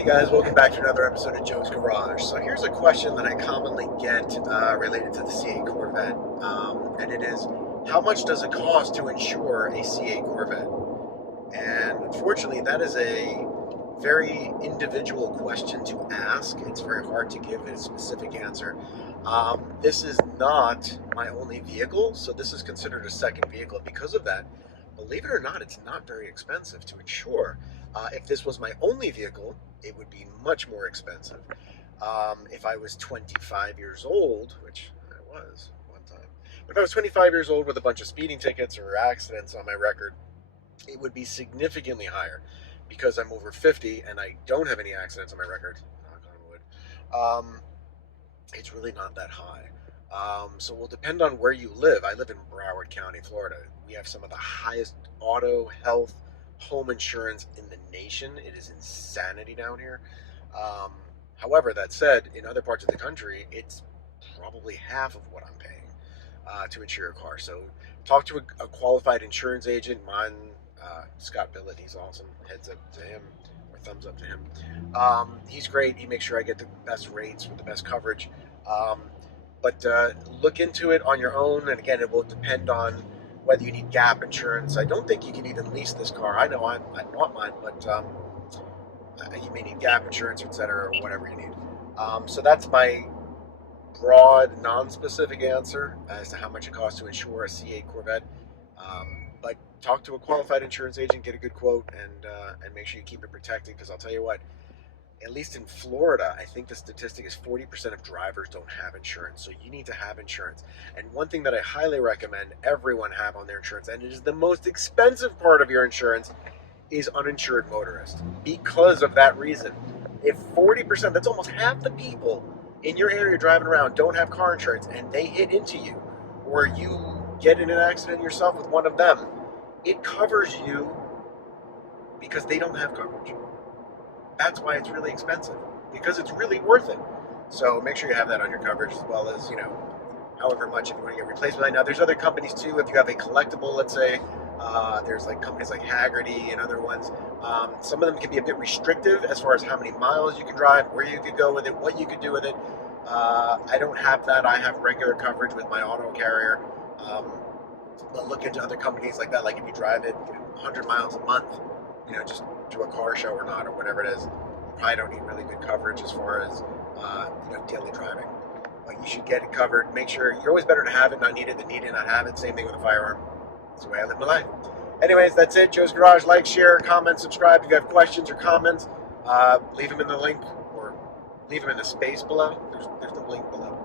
Hey guys, welcome back to another episode of Joe's Garage. So here's a question that I commonly get related to the C8 Corvette, and it is, how much does it cost to insure a C8 Corvette? And unfortunately, that is a very individual question to ask. It's very hard to give a specific answer. This is not my only vehicle, so this is considered a second vehicle. Because of that, believe it or not, it's not very expensive to insure. If this was my only vehicle, it would be much more expensive. If I was 25 years old, which I was one time, but if I was 25 years old with a bunch of speeding tickets or accidents on my record, it would be significantly higher. Because I'm over 50 and I don't have any accidents on my record, knock on wood, it's really not that high. So it will depend on where you live. I live in Broward County, Florida. We have some of the highest auto, health, home insurance in the nation. It is insanity down here. However, that said, in other parts of the country, it's probably half of what I'm paying to insure a car. So talk to a qualified insurance agent. Mine, Scott Billett, he's awesome. Heads up to him, or thumbs up to him. He's great. He makes sure I get the best rates with the best coverage. But look into it on your own. And again, it will depend on whether you need gap insurance. I don't think you can even lease this car. I know I want mine, but you may need gap insurance, etc., or whatever you need. So that's my broad, non-specific answer as to how much it costs to insure a C8 Corvette. But talk to a qualified insurance agent, get a good quote, and make sure you keep it protected. Because I'll tell you what, at least in Florida, I think the statistic is 40% of drivers don't have insurance. So you need to have insurance. And one thing that I highly recommend everyone have on their insurance, and it is the most expensive part of your insurance, is uninsured motorist. Because of that reason, if 40%, that's almost half the people in your area driving around, don't have car insurance, and they hit into you, or you get in an accident yourself with one of them, it covers you because they don't have coverage. That's why it's really expensive, because it's really worth it. So make sure you have that on your coverage, as well as, however much if you want to get replacement. Now, there's other companies too. If you have a collectible, let's say, there's like companies like Haggerty and other ones. Some of them can be a bit restrictive as far as how many miles you can drive, where you could go with it, what you could do with it. I don't have that. I have regular coverage with my auto carrier. But look into other companies like that. Like if you drive it 100 miles a month, just to a car show or not, or whatever it is, you probably don't need really good coverage as far as daily driving. But you should get it covered. Make sure you're always better to have it, not need it, than need it, not have it. Same thing with a firearm. That's the way I live my life. Anyways, that's it. Joe's Garage. Like, share, comment, subscribe. If you have questions or comments, leave them in the link, or leave them in the space below. There's the link below.